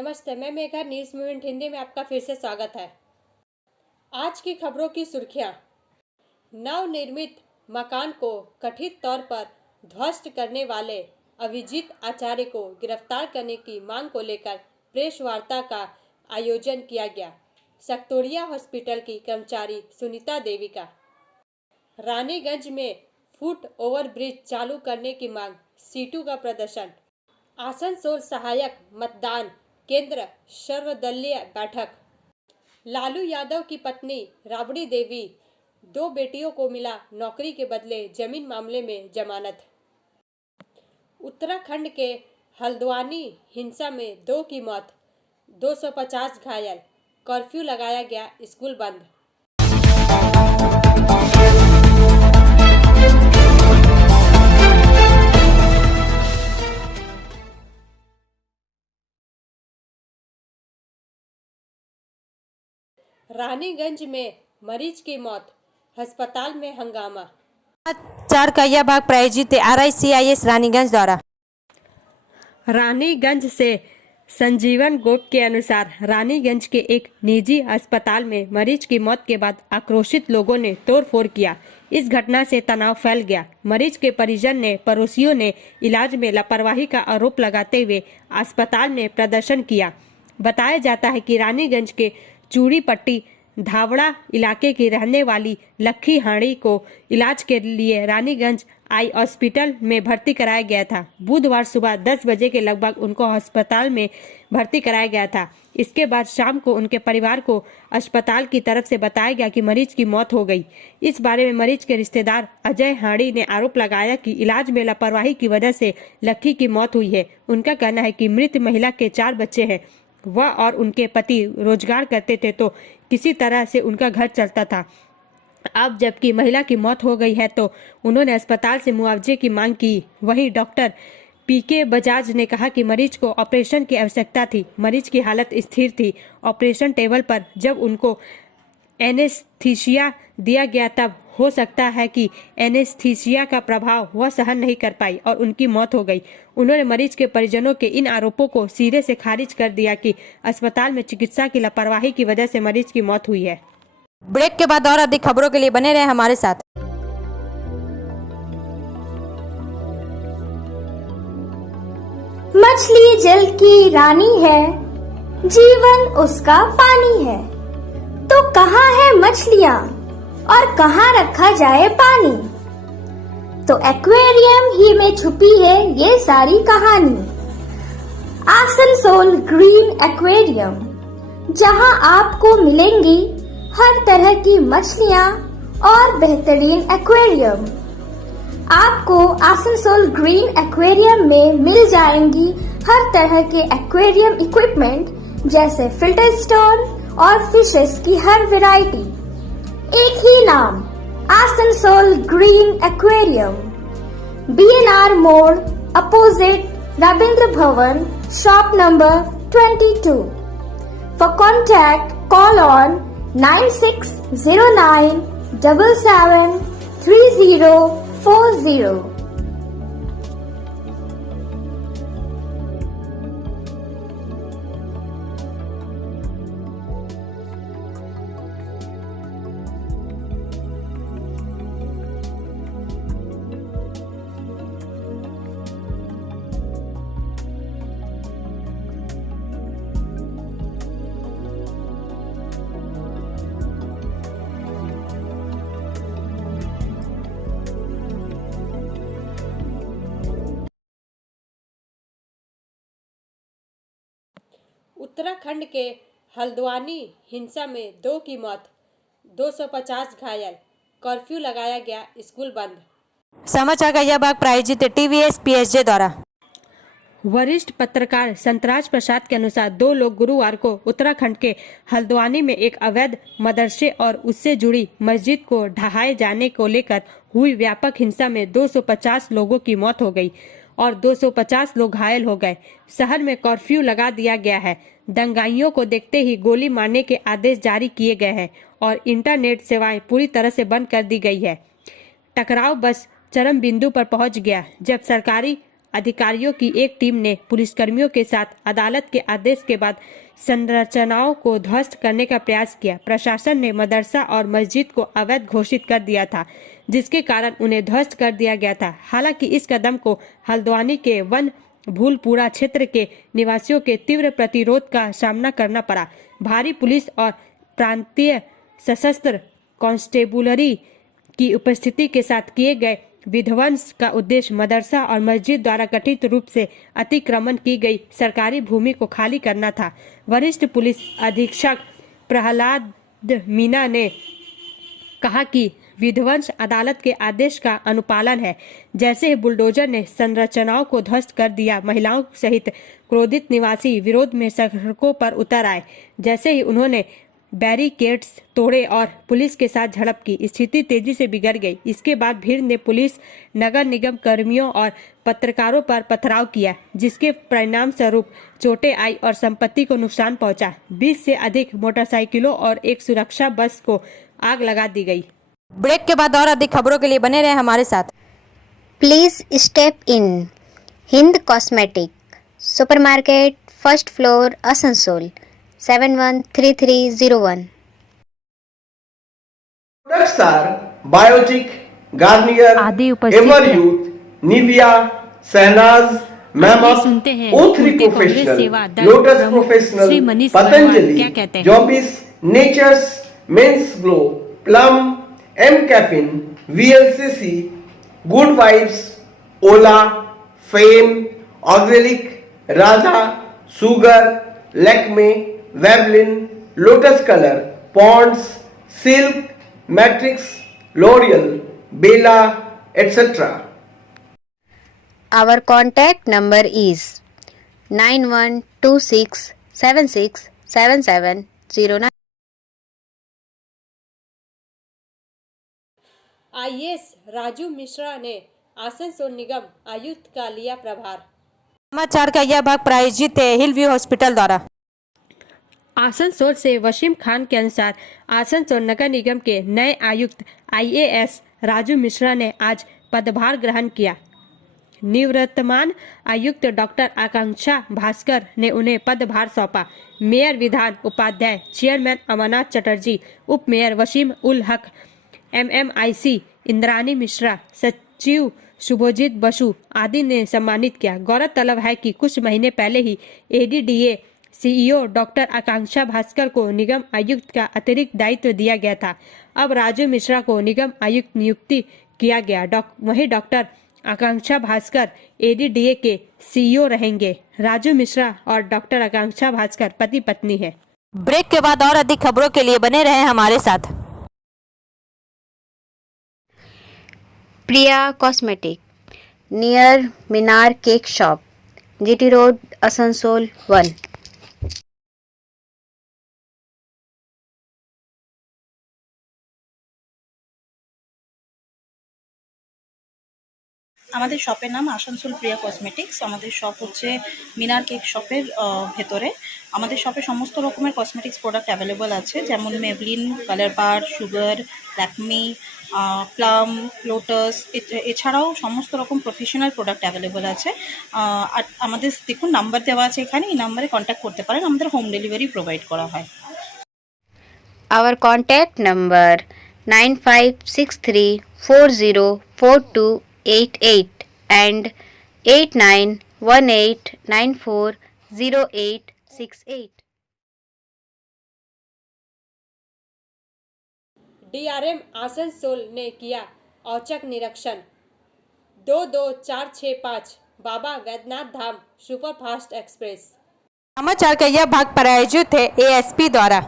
नमस्ते, मैं Megha. News movement Hindi में आपका फिर से स्वागत है। आज की खबरों की सुर्खियां। नवनिर्मित मकान को कथित तौर पर ध्वस्त करने वाले अभिजीत आचार्य को गिरफ्तार करने की मांग को लेकर प्रेस वार्ता का आयोजन किया गया। सक्तोड़िया हॉस्पिटल की कर्मचारी सुनीता देवी का रानीगंज में फुट ओवर ब्रिज चालू करने की मांग, सीटू का प्रदर्शन। आसनसोल सहायक मतदान केंद्र सर्वदलीय बैठक। लालू यादव की पत्नी राबड़ी देवी, 2 बेटियों को मिला नौकरी के बदले जमीन मामले में जमानत। उत्तराखंड के हल्द्वानी हिंसा में 2 की मौत, 250 घायल। कर्फ्यू लगाया गया, स्कूल बंद। रानीगंज में मरीज की मौत, अस्पताल में हंगामा। 4 का यह भाग प्रायोजित RICIS रानीगंज द्वारा। रानीगंज से संजीवन गोप के अनुसार रानीगंज के एक निजी अस्पताल में मरीज की मौत के बाद आक्रोशित लोगों ने तोड़फोड़ किया। इस घटना से तनाव फैल गया। मरीज के परिजन ने पड़ोसियों ने इलाज में लापरवाही का आरोप लगाते हुए अस्पताल में प्रदर्शन किया। बताया जाता है कि रानीगंज के चूड़ी पट्टी धावड़ा इलाके की रहने वाली लक्खी हाड़ी को इलाज के लिए रानीगंज आई हॉस्पिटल में भर्ती कराया गया था। बुधवार सुबह 10 बजे के लगभग उनको अस्पताल में भर्ती कराया गया था। इसके बाद शाम को उनके परिवार को अस्पताल की तरफ से बताया गया कि मरीज की मौत हो गई। इस बारे में मरीज के रिश्तेदार अजय हाड़ी ने आरोप लगाया कि इलाज में लापरवाही की वजह से लक्खी की मौत हुई है। उनका कहना है कि मृत महिला के 4 बच्चे हैं। वह और उनके पति रोजगार करते थे तो किसी तरह से उनका घर चलता था। अब जबकि महिला की मौत हो गई है तो उन्होंने अस्पताल से मुआवजे की मांग की। वहीं डॉक्टर PK बजाज ने कहा कि मरीज को ऑपरेशन की आवश्यकता थी। मरीज की हालत स्थिर थी। ऑपरेशन टेबल पर जब उनको एनेस्थीसिया दिया गया तब हो सकता है कि एनेस्थीसिया का प्रभाव वह सहन नहीं कर पाई और उनकी मौत हो गई। उन्होंने मरीज के परिजनों के इन आरोपों को सिरे से खारिज कर दिया कि अस्पताल में चिकित्सा की लापरवाही की वजह से मरीज की मौत हुई है। ब्रेक के बाद और अधिक खबरों के लिए बने रहे हमारे साथ। मछली जल की रानी है, जीवन उसका पानी है। तो कहाँ है मछलियाँ और कहाँ रखा जाए पानी? तो एक्वेरियम ही में छुपी है ये सारी कहानी। आसनसोल ग्रीन एक्वेरियम, जहाँ आपको मिलेंगी हर तरह की मछलियाँ और बेहतरीन एक्वेरियम। आपको आसनसोल ग्रीन एक्वेरियम में मिल जाएंगी हर तरह के एक्वेरियम इक्विपमेंट जैसे फिल्टर स्टोन और फिशेस की हर वैरायटी। एक ही नाम, आसनसोल ग्रीन एक्वेरियम। BNR मोड़ opposite Ravindra Bhavan, shop number 22। For contact call on 9609 77 3040। Uttarakhand के हल्द्वानी हिंसा में 2 की मौत, 250 घायल। कर्फ्यू लगाया गया, स्कूल बंद। समाचार का यह भाग प्रायोजित TVS PSJ द्वारा। वरिष्ठ पत्रकार संतराज प्रसाद के अनुसार 2 लोग गुरुवार को उत्तराखंड के हल्द्वानी में एक अवैध मदरसे और उससे जुड़ी मस्जिद को ढहाए जाने को लेकर हुई व्यापक हिंसा में 250 लोगों की मौत हो गई और 250 लोग घायल हो गए। शहर में कर्फ्यू लगा दिया गया है। दंगाइयों को देखते ही गोली मारने के आदेश जारी किए गए हैं और इंटरनेट सेवाएं पूरी तरह से बंद कर दी गई है। टकराव बस चरम बिंदु पर पहुंच गया जब सरकारी अधिकारियों की एक टीम ने पुलिसकर्मियों के साथ अदालत के आदेश के बाद संरचनाओं को ध्वस्त करने का प्रयास किया। प्रशासन ने मदरसा और मस्जिद को अवैध घोषित कर दिया था, जिसके कारण उन्हें ध्वस्त कर दिया गया था। हालांकि इस कदम को हल्द्वानी के वन भूलपुरा क्षेत्र के निवासियों के तीव्र प्रतिरोध का सामना करना पड़ा। भारी पुलिस और प्रांतीय सशस्त्र कांस्टेबुलरी की उपस्थिति के साथ किए गए विध्वंस का उद्देश्य मदरसा और मस्जिद द्वारा कथित रूप से अतिक्रमण की गई सरकारी भूमि को खाली करना था। वरिष्ठ पुलिस अधीक्षक प्रहलाद मीना ने कहा कि विध्वंस अदालत के आदेश का अनुपालन है। जैसे ही बुलडोजर ने संरचनाओं को ध्वस्त कर दिया, महिलाओं सहित क्रोधित निवासी विरोध में सड़कों पर उतर आए। जैसे ही उन्होंने बैरिकेड्स तोड़े और पुलिस के साथ झड़प की, स्थिति तेजी से बिगड़ गई। इसके बाद भीड़ ने पुलिस, नगर निगम कर्मियों और पत्रकारों पर पथराव किया, जिसके परिणाम स्वरूप चोटें आई और संपत्ति को नुकसान पहुंचा। 20 से अधिक मोटरसाइकिलों और एक सुरक्षा बस को आग लगा दी गई। ब्रेक के बाद और अधिक खबरों के लिए बने रहे हमारे साथ। Please step in Hind cosmetic supermarket, first floor, Asansol 713301. Products are Biotic, Garnier, आदि उपस्थित Ever हैं। Youth, Nivea, Sahnaz, Mammoth, सुनते हैं O3 उनके कांग्रेस सेवा Professional, दल Lotus प्रमुख Professional, श्री मनीष अग्रवाल Patanjali, क्या कहते हैं? Jobis, Nature's Men's Glow, Plum, M Caffeine, VLCC, Good Vibes, Ola, Fame, Auxilic, Radha, Sugar, Lakme, Veblen, Lotus Color, Ponds, Silk, Matrix, L'Oreal, Bella, etc. Our contact number is 9126767709. IAS Raju Mishra ने आसनसोल निगम आयुक्त का लिया प्रभार। समाचार का यह भाग प्रायोजित है हिल व्यू हॉस्पिटल द्वारा। आसनसोल से वसीम खान के अनुसार आसनसोल नगर निगम के नए आयुक्त आईएएस राजू मिश्रा ने आज पदभार ग्रहण किया। निवर्तमान आयुक्त डॉक्टर आकांक्षा भास्कर ने उन्हें पदभार सौंपा। मेयर विधान उपाध्याय, चेयरमैन अमरनाथ चटर्जी, उप मेयर वसीम उल हक, एमएमआईसी इंद्रानी मिश्रा, सचिव शुभजीत बसु आदि ने सम्मानित किया। गौरतलब है कि कुछ महीने पहले ही एडीडीए सीईओ डॉक्टर आकांक्षा भास्कर को निगम आयुक्त का अतिरिक्त दायित्व दिया गया था। अब राजू मिश्रा को निगम आयुक्त नियुक्ति किया गया। वहीं डॉक्टर आकांक्षा भास्कर एडीडीए के सीईओ रहेंगे। राजू मिश्रा और डॉक्टर आकांक्षा भास्कर पति पत्नी है। ब्रेक के बाद और अधिक खबरों के लिए बने रहे हमारे साथ। Priya Cosmetic near Minar Cake Shop, GT Road, Asansol 1. আমাদের শপের নাম আসানসোল প্রিয়া কসমেটিক্স। আমাদের শপ হচ্ছে মিনার কেক শপের ভেতরে। আমাদের শপে সমস্ত রকমের কসমেটিক্স প্রোডাক্ট অ্যাভেলেবল আছে, যেমন মেবলিন, কালার বার, সুগার, ল্যাকমি, প্লাম, লোটাস, এছাড়াও সমস্ত রকম প্রফেশনাল প্রোডাক্ট অ্যাভেলেবল আছে। আর আমাদের দেখুন নাম্বার দেওয়া আছে এখানে, এই নাম্বারে কন্ট্যাক্ট করতে পারেন। আমাদের হোম ডেলিভারি প্রোভাইড করা হয়। Our contact number 9563404288 and 8918940868. DRM Asansol ने किया औचक निरीक्षण। 22465 बाबा वैद्यनाथ धाम सुपरफास्ट एक्सप्रेस। समाचार का यह भाग प्रायोजित है एएसपी द्वारा।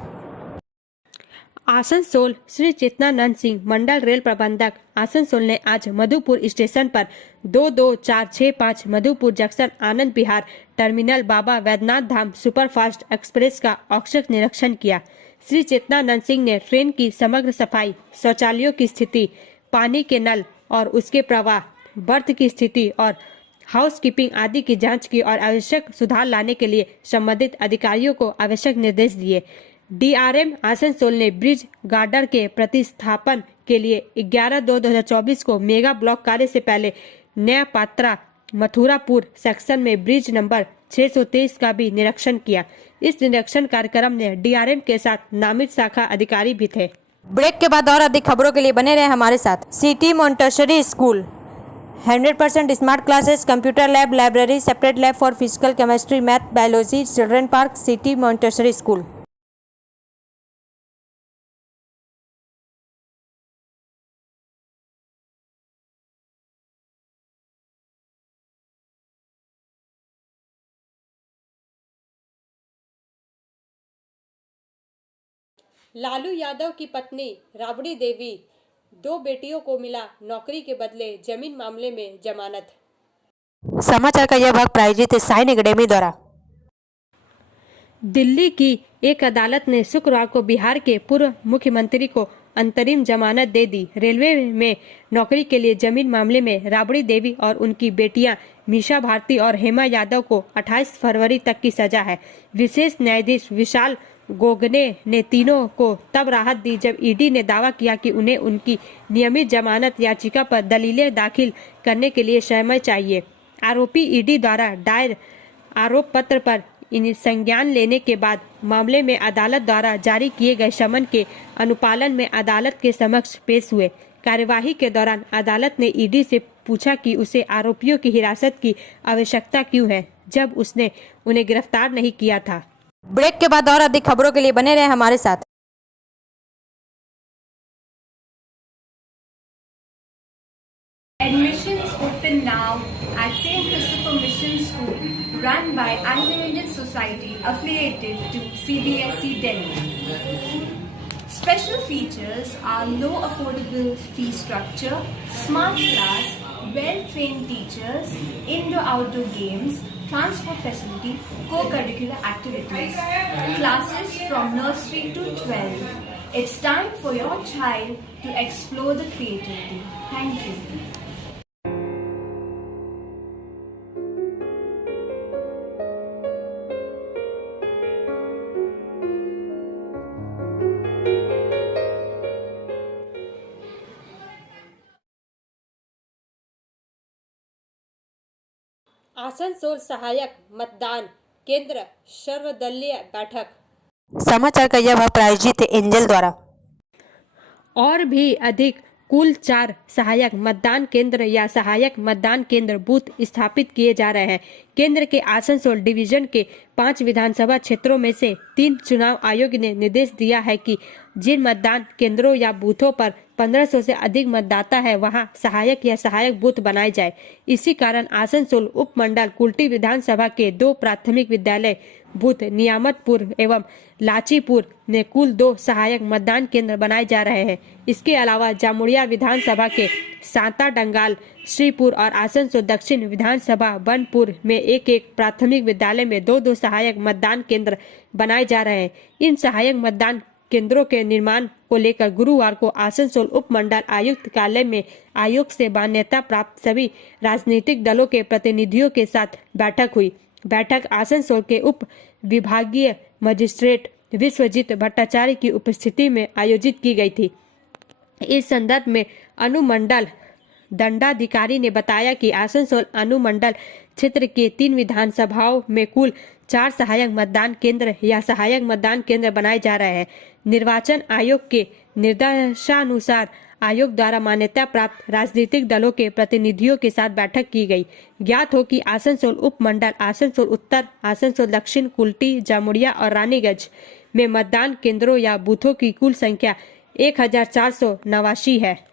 आसनसोल श्री चेतनानंद सिंह मंडल रेल प्रबंधक आसनसोल ने आज मधुपुर स्टेशन पर 22465 मधुपुर जंक्शन आनंद विहार टर्मिनल बाबा वैद्यनाथ धाम सुपरफास्ट एक्सप्रेस का औचक निरीक्षण किया। श्री चेतनानंद सिंह ने ट्रेन की समग्र सफाई, शौचालयों की स्थिति, पानी के नल और उसके प्रवाह, बर्थ की स्थिति और हाउसकीपिंग आदि की जांच की और आवश्यक सुधार लाने के लिए संबंधित अधिकारियों को आवश्यक निर्देश दिए। डीआरएम आसनसोल ने ब्रिज गार्डर के प्रतिस्थापन के लिए 11/2/2024 को मेगा ब्लॉक कार्य से पहले नया पात्रा मथुरापुर सेक्शन में ब्रिज नंबर 623 का भी निरीक्षण किया। इस निरीक्षण कार्यक्रम में डीआरएम के साथ नामित शाखा अधिकारी भी थे। ब्रेक के बाद और अधिक खबरों के लिए बने रहे हमारे साथ। City Montessori school 100% smart classes, computer lab, library, separate lab for physical, chemistry, math, biology, children park, city Montessori school. Lalu Yadav की पत्नी राबड़ी देवी, 2 बेटियों को मिला नौकरी के बदले जमीन मामले में जमानत। समाचार का यह भाग प्रायोजित है साइन एकेडमी द्वारा। दिल्ली की एक अदालत ने शुक्रवार को बिहार के पूर्व मुख्यमंत्री को अंतरिम जमानत दे दी। रेलवे में नौकरी के लिए जमीन मामले में राबड़ी देवी और उनकी बेटियां मीशा भारती और हेमा यादव को 28 फरवरी तक की सजा है। विशेष न्यायाधीश विशाल गोगने ने तीनों को तब राहत दी जब ईडी ने दावा किया कि उन्हें उनकी नियमित जमानत याचिका पर दलीलें दाखिल करने के लिए समय चाहिए। आरोपी ईडी द्वारा दायर आरोप पत्र पर इन संज्ञान लेने के बाद मामले में अदालत द्वारा जारी किए गए समन के अनुपालन में अदालत के समक्ष पेश हुए। कार्यवाही के दौरान अदालत ने ईडी से पूछा कि उसे आरोपियों की हिरासत की आवश्यकता क्यों है जब उसने उन्हें गिरफ्तार नहीं किया था। ब्रेक के बाद और अधिक खबरों के लिए बने रहे हमारे साथ। Admissions open now at St. Christopher Mission School, run by Anglo-Indian Society affiliated to CBSE Delhi. Special features are low affordable fee structure, smart class, well-trained teachers, indoor-outdoor games, transport facility, co-curricular activities, classes from nursery to 12. It's time for your child to explore the creativity. Thank you. Asansol सहायक मतदान केंद्र सर्वदलीय बैठक। समाचार का यह भाग प्रायोजित है एंजल द्वारा। और भी अधिक कुल 4 सहायक मतदान केंद्र या सहायक मतदान केंद्र बूथ स्थापित किए जा रहे हैं। केंद्र के आसनसोल डिवीजन के 5 विधानसभा क्षेत्रों में से 3 चुनाव आयोग ने निर्देश दिया है कि जिन मतदान केंद्रों या बूथों पर 1500 से अधिक मतदाता है वहां सहायक या सहायक बूथ बनाए जाए। इसी कारण आसनसोल उपमंडल कुल्टी विधानसभा के 2 प्राथमिक विद्यालय बूथ नियामतपुर एवं लाचीपुर में कुल 2 सहायक मतदान केंद्र बनाए जा रहे हैं। इसके अलावा जामुड़िया विधानसभा के सांता डंगाल, श्रीपुर और आसनसोल दक्षिण विधानसभा बनपुर में एक प्राथमिक विद्यालय में 2-2 सहायक मतदान केंद्र बनाए जा रहे हैं। इन सहायक मतदान केंद्रों के निर्माण को लेकर गुरुवार को आसनसोल उपमंडल आयुक्त कार्यालय में आयोग से मान्यता प्राप्त सभी राजनीतिक दलों के प्रतिनिधियों के साथ बैठक हुई। बैठक आसनसोल के उप विभागीय मजिस्ट्रेट विश्वजीत भट्टाचार्य की उपस्थिति में आयोजित की गई थी। इस संदर्भ में अनुमंडल दंडाधिकारी ने बताया कि आसनसोल अनुमंडल क्षेत्र के 3 विधानसभाओं में कुल 4 सहायक मतदान केंद्र या सहायक मतदान केंद्र बनाए जा रहे हैं। निर्वाचन आयोग के निर्देशानुसार आयोग द्वारा मान्यता प्राप्त राजनीतिक दलों के प्रतिनिधियों के साथ बैठक की गई। ज्ञात हो कि आसनसोल उपमंडल, आसनसोल उत्तर, आसनसोल दक्षिण, कुल्टी, जामुड़िया और रानीगंज में मतदान केंद्रों या बूथों की कुल संख्या 1489 है।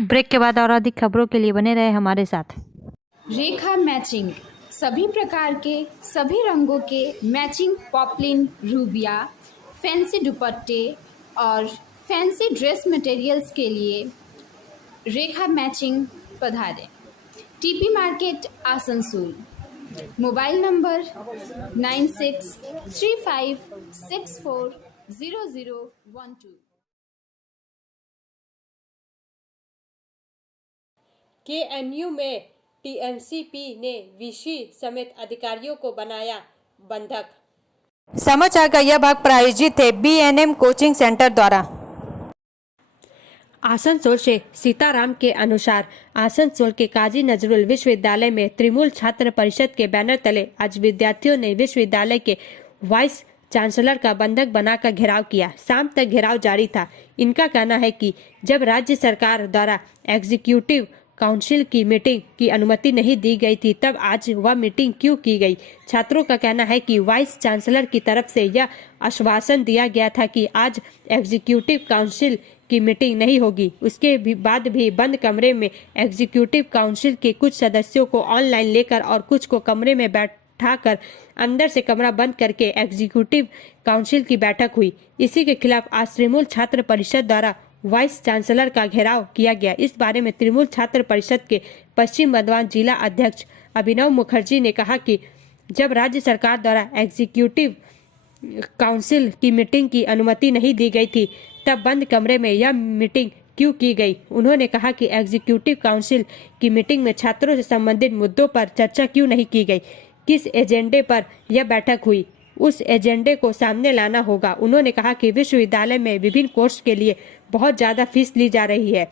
ब्रेक के बाद और अधिक खबरों के लिए बने रहे हमारे साथ। रेखा मैचिंग, सभी प्रकार के सभी रंगों के मैचिंग पॉपलिन, रूबिया, फैंसी दुपट्टे और फैंसी ड्रेस मटेरियल्स के लिए रेखा मैचिंग पधारें। TP market Asansol. Mobile number 9635640012। KNU में टीएमसीपी ने वीसी समेत अधिकारियों को बनाया बंधक। समाचार का यह भाग प्रायोजित है बीएनएम कोचिंग सेंटर द्वारा। आसनसोल से सीताराम के अनुसार आसनसोल के काजी नजरुल विश्वविद्यालय में तृणमूल छात्र परिषद के बैनर तले आज विद्यार्थियों ने विश्वविद्यालय के वाइस चांसलर का बंधक बनाकर घेराव किया। शाम तक घेराव जारी था। इनका कहना है कि जब राज्य सरकार द्वारा एग्जीक्यूटिव काउंसिल की मीटिंग की अनुमति नहीं दी गई थी तब आज वह मीटिंग क्यों की गई। छात्रों का कहना है कि वाइस चांसलर की तरफ से यह आश्वासन दिया गया था कि आज एग्जीक्यूटिव काउंसिल की मीटिंग नहीं होगी। उसके बाद भी बंद कमरे में एग्जीक्यूटिव काउंसिल के कुछ सदस्यों को ऑनलाइन लेकर और कुछ को कमरे में बैठाकर अंदर से कमरा बंद करके एग्जीक्यूटिव काउंसिल की बैठक हुई। इसी के खिलाफ आज तृणमूल छात्र परिषद द्वारा वाइस चांसलर का घेराव किया गया। इस बारे में तृणमूल छात्र परिषद के पश्चिम बर्धमान जिला अध्यक्ष अभिनव मुखर्जी ने कहा कि जब राज्य सरकार द्वारा एग्जीक्यूटिव काउंसिल की मीटिंग की अनुमति नहीं दी गई थी तब बंद कमरे में यह मीटिंग क्यों की गई। उन्होंने कहा कि एग्जीक्यूटिव काउंसिल की मीटिंग में छात्रों से संबंधित मुद्दों पर चर्चा क्यों नहीं की गई, किस एजेंडे पर यह बैठक हुई, उस एजेंडे को सामने लाना होगा। उन्होंने कहा कि विश्वविद्यालय में विभिन्न कोर्स के लिए बहुत ज़्यादा फीस ली जा रही है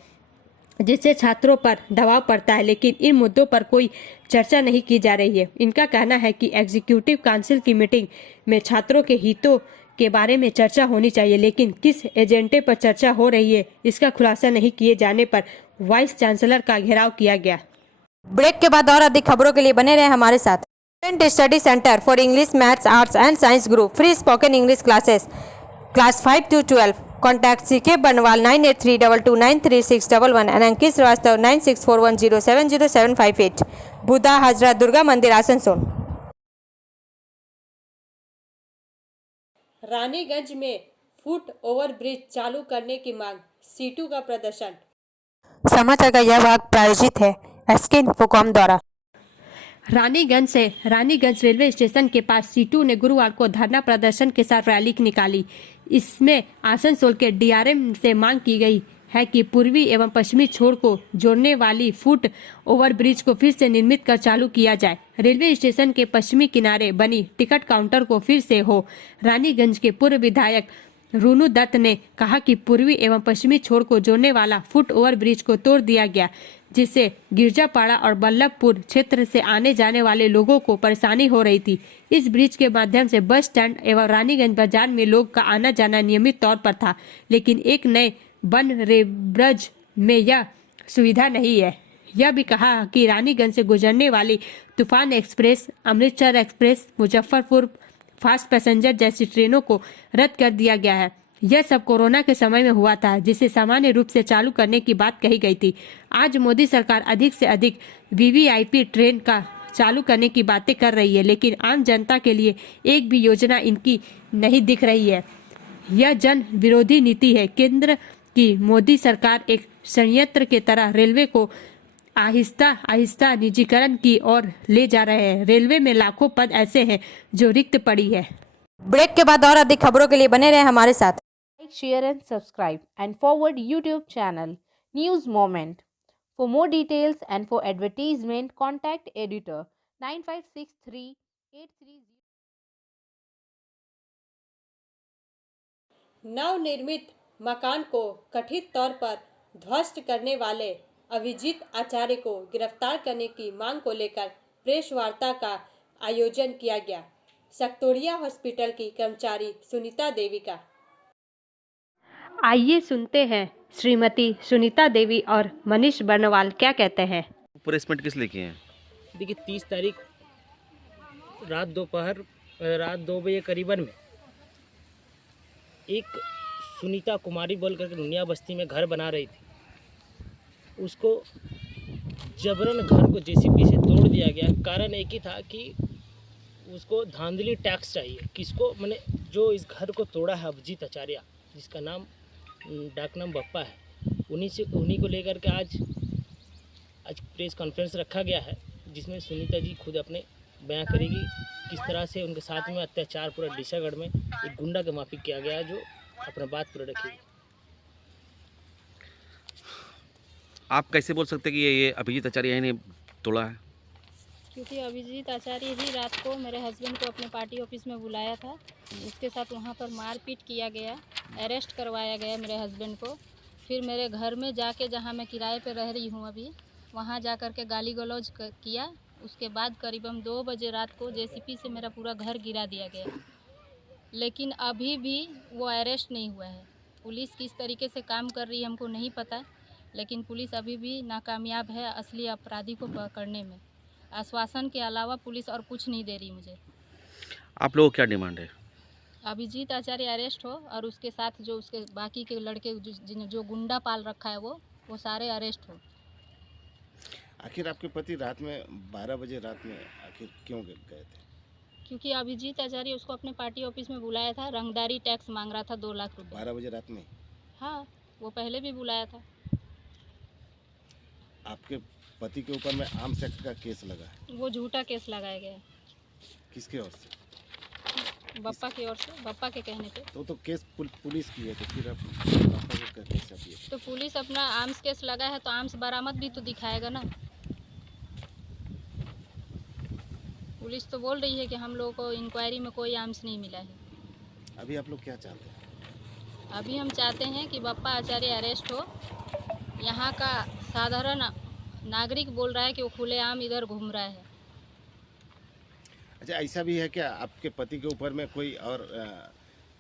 जिससे छात्रों पर दबाव पड़ता है, लेकिन इन मुद्दों पर कोई चर्चा नहीं की जा रही है। इनका कहना है कि एग्जीक्यूटिव काउंसिल की मीटिंग में छात्रों के हितों के बारे में चर्चा होनी चाहिए, लेकिन किस एजेंडे पर चर्चा हो रही है इसका खुलासा नहीं किए जाने पर वाइस चांसलर का घेराव किया गया। ब्रेक के बाद और अधिक खबरों के लिए बने रहे हमारे साथ। Study centre for English, maths, arts and science group, free spoken English classes, class 5 to 12। Contact CK Banwal 9832293611 and अंकित श्रीवास्तव 9641070758। बुधा हजरत दुर्गा मंदिर, आसनसोल। रानीगंज में फुट ओवर ब्रिज चालू करने की मांग, सीटू का प्रदर्शन। समाचार का यह भाग प्रायोजित है एसके इन्फोकॉम द्वारा। रानीगंज से रानीगंज रेलवे स्टेशन के पास सीटू ने गुरुवार को धरना प्रदर्शन के साथ रैली निकाली। इसमें आसनसोल के डीआरएम से मांग की गई है कि पूर्वी एवं पश्चिमी छोर को जोड़ने वाली फुट ओवर ब्रिज को फिर से निर्मित कर चालू किया जाए। रेलवे स्टेशन के पश्चिमी किनारे बनी टिकट काउंटर को फिर से हो। रानीगंज के पूर्व विधायक रूनू दत्त ने कहा कि पूर्वी एवं पश्चिमी छोर को जोड़ने वाला फुट ओवर ब्रिज को तोड़ दिया गया, जिससे गिरजापाड़ा और बल्लभपुर क्षेत्र से आने जाने वाले लोगों को परेशानी हो रही थी। इस ब्रिज के माध्यम से बस स्टैंड एवं रानीगंज बाजार में लोग का आना जाना नियमित तौर पर था, लेकिन एक नए बन रहे ब्रिज में यह सुविधा नहीं है। यह भी कहा कि रानीगंज से गुजरने वाली तूफान express, Amritsar express, Muzaffarpur fast passenger जैसी ट्रेनों को रद्द कर दिया गया है। यह सब कोरोना के समय में हुआ था, जिसे सामान्य रूप से चालू करने की बात कही गई थी। आज मोदी सरकार अधिक से अधिक वीवीआईपी ट्रेन का चालू करने की बातें कर रही है, लेकिन आम जनता के लिए एक भी योजना इनकी नहीं दिख रही है। यह जन विरोधी नीति है। केंद्र की मोदी सरकार एक षड्यंत्र के तरह रेलवे को आहिस्ता आहिस्ता निजीकरण की ओर ले जा रहे हैं। रेलवे में लाखों पद ऐसे हैं जो रिक्त पड़ी है। ब्रेक के बाद और अधिक खबरों के लिए बने रहे हमारे साथ। Like, share and subscribe and forward YouTube channel News Moment. For more details and for advertisement, contact editor 956383. नवनिर्मित मकान को कथित तौर पर ध्वस्त करने वाले अभिजीत आचार्य को गिरफ्तार करने की मांग को लेकर प्रेस वार्ता का आयोजन किया गया। सक्तोड़िया हॉस्पिटल की कर्मचारी सुनीता देवी का। आइए सुनते हैं श्रीमती सुनीता देवी और मनीष बर्नवाल क्या कहते हैं। प्रेसमेंट किस लिए किए हैं? देखिए 30 तारीख रात 2 बजे करीबन में एक सुनीता कुमारी बोल करके दुनिया बस्ती में घर बना रही थी। उसको जबरन घर को जेसीबी से तोड़ दिया गया। कारण एक ही था कि उसको धांधली टैक्स चाहिए। किसको? मैंने जो इस घर को तोड़ा है अभिजीत आचार्य, जिसका नाम डाकनाम बप्पा है, उन्हीं को लेकर के आज प्रेस कॉन्फ्रेंस रखा गया है, जिसमें सुनीता जी खुद अपने बयां करेगी किस तरह से उनके साथ में अत्याचार पूरा डिशागढ़ में एक गुंडा के माफिक किया गया है, जो अपना बात पूरा रखेगी। आप कैसे बोल सकते कि ये अभिजीत आचार्य ने तोड़ा है? क्योंकि अभिजीत आचार्य ही रात को मेरे हस्बैंड को अपने पार्टी ऑफिस में बुलाया था। उसके साथ वहाँ पर मारपीट किया गया, अरेस्ट करवाया गया मेरे हस्बैंड को। फिर मेरे घर में जाके, जहाँ मैं किराए पे रह रही हूँ अभी, वहाँ जा कर के गाली गलौज किया। उसके बाद करीबन 2 बजे रात को जेसीपी से मेरा पूरा घर गिरा दिया गया, लेकिन अभी भी वो अरेस्ट नहीं हुआ है। पुलिस किस तरीके से काम कर रही है हमको नहीं पता, लेकिन पुलिस अभी भी नाकामयाब है असली अपराधी को पकड़ने में। आश्वासन के अलावा पुलिस और कुछ नहीं दे रही मुझे। आप लोगों को क्या डिमांड है? अभिजीत आचार्य अरेस्ट हो और उसके साथ जो उसके बाकी के लड़के जो गुंडा पाल रखा है वो सारे अरेस्ट हो। आखिर आपके पति रात में 12 बजे रात में आखिर क्यों गए थे? क्योंकि अभिजीत आचार्य उसको अपने पार्टी ऑफिस में बुलाया था, रंगदारी टैक्स मांग रहा था 2 लाख रुपए। 12 बजे रात में? हाँ, वो पहले भी बुलाया था। आपके पति के ऊपर में आर्म्स एक्ट का केस लगा है। वो झूठा केस लगाया गया है। किसके ओर से? बप्पा की ओर से, बप्पा के कहने पे। तो केस पुलिस की है, तो फिर आप पापा को कैसे अभी? तो पुलिस अपना आर्म्स केस लगा है तो आर्म्स बरामद भी तो दिखाएगा ना। पुलिस तो बोल रही है कि हम लोगों को इंक्वायरी में कोई आर्म्स नहीं मिला है। अभी आप लोग क्या चाहते हैं? अभी हम चाहते हैं कि बप्पा आचार्य अरेस्ट हो। यहाँ का साधारण नागरिक बोल रहा है कि वो खुलेआम इधर घूम रहा है। अच्छा, ऐसा भी है क्या आपके पति के ऊपर में कोई और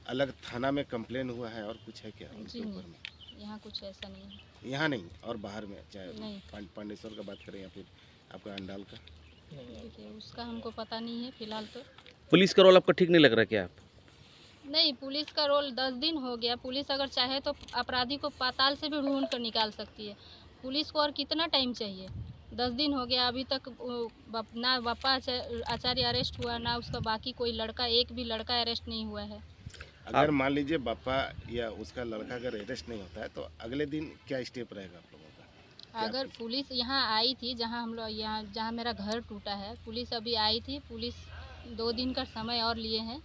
अलग थाना में कंप्लेन हुआ है और कुछ है क्या उनके ऊपर में? यहाँ कुछ ऐसा नहीं है। यहाँ नहीं, और बाहर में, चाहे नहीं। पांडेश्वर का बात करें या फिर आपका अंडाल का? देखिए, उसका हमको पता नहीं है फिलहाल तो। पुलिस का रोल आपको ठीक नहीं लग रहा क्या? आप नहीं, पुलिस का रोल 10 दिन हो गया। पुलिस अगर चाहे तो अपराधी को पाताल से भी ढूंढ कर निकाल सकती है। पुलिस को और कितना टाइम चाहिए? 10 दिन हो गया, अभी तक ना बप्पा आचार्य अरेस्ट हुआ, ना उसका बाकी कोई लड़का, एक भी लड़का अरेस्ट नहीं हुआ है। अगर मान लीजिए बप्पा या उसका लड़का अगर अरेस्ट नहीं होता है तो अगले दिन क्या स्टेप रहेगा आप लोगों का? अगर पुलिस यहाँ आई थी, जहाँ हम लोग यहाँ जहाँ मेरा घर टूटा है, पुलिस अभी आई थी। पुलिस 2 दिन का समय और लिए हैं।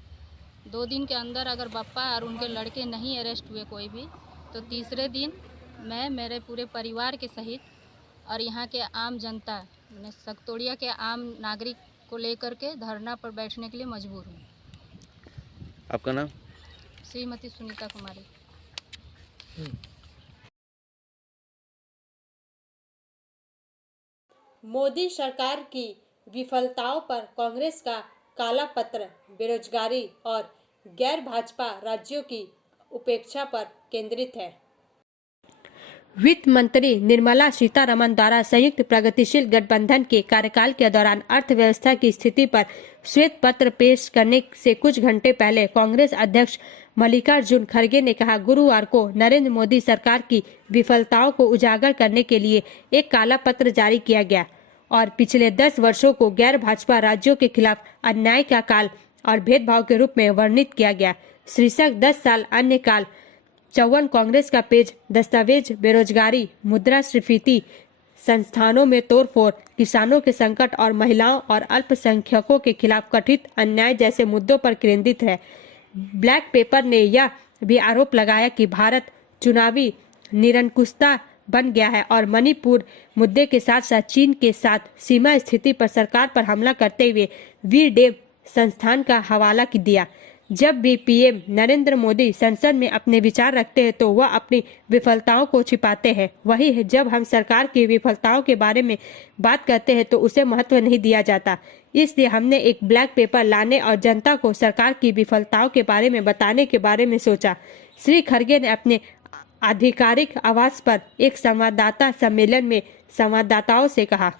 2 दिन के अंदर अगर बप्पा और उनके लड़के नहीं अरेस्ट हुए कोई भी, तो तीसरे दिन मैं मेरे पूरे परिवार के सहित और यहाँ के आम जनता, सकतोड़िया के आम नागरिक को लेकर के धरना पर बैठने के लिए मजबूर हूँ। आपका नाम? श्रीमती सुनीता कुमारी। मोदी सरकार की विफलताओं पर कांग्रेस का काला पत्र बेरोजगारी और गैर भाजपा राज्यों की उपेक्षा पर केंद्रित है। वित्त मंत्री निर्मला सीतारमण द्वारा संयुक्त प्रगतिशील गठबंधन के कार्यकाल के दौरान अर्थव्यवस्था की स्थिति पर श्वेत पत्र पेश करने से कुछ घंटे पहले कांग्रेस अध्यक्ष मल्लिकार्जुन खड़गे ने कहा, गुरुवार को नरेंद्र मोदी सरकार की विफलताओं को उजागर करने के लिए एक काला पत्र जारी किया गया और पिछले 10 वर्षों को गैर भाजपा राज्यों के खिलाफ अन्याय का काल और भेदभाव के रूप में वर्णित किया गया। शीर्षक 10 साल अन्य काल, 54 कांग्रेस का पेज, दस्तावेज, बेरोजगारी, मुद्रास्फीति, संस्थानों में तोड़फोड़, किसानों के संकट और महिलाओं और अल्पसंख्यकों के खिलाफ कथित अन्याय जैसे मुद्दों पर केंद्रित है। ब्लैक पेपर ने यह भी आरोप लगाया कि भारत चुनावी निरंकुशता बन गया है और मणिपुर मुद्दे के साथ साथ चीन के साथ सीमा स्थिति पर सरकार पर हमला करते हुए वीरडेव संस्थान का हवाला दिया। जब भी पीएम नरेंद्र मोदी संसद में अपने विचार रखते हैं तो वह अपनी विफलताओं को छिपाते हैं। वही है, जब हम सरकार की विफलताओं के बारे में बात करते हैं तो उसे महत्व नहीं दिया जाता। इसलिए हमने एक ब्लैक पेपर लाने और जनता को सरकार की विफलताओं के बारे में बताने के बारे में सोचा। श्री खड़गे ने अपने आधिकारिक आवास पर एक संवाददाता सम्मेलन में संवाददाताओं से कहा,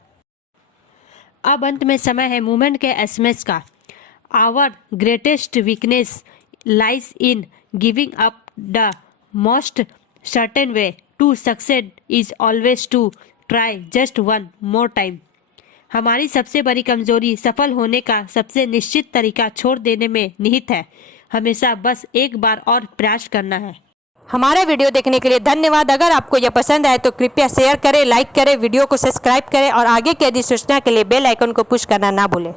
अब अंत में समय है मूवमेंट के एसएमएस का। Our greatest weakness lies in giving up. The most certain way to succeed is always to try just one more time. हमारी सबसे बड़ी कमजोरी सफल होने का सबसे निश्चित तरीका छोड़ देने में निहित है। हमेशा बस एक बार और प्रयास करना है। हमारा वीडियो देखने के लिए धन्यवाद। अगर आपको यह पसंद आए तो कृपया शेयर करें, लाइक करें, वीडियो को सब्सक्राइब करें और आगे की अधिसूचना के लिए बेल आइकन को पुश करना ना भूलें।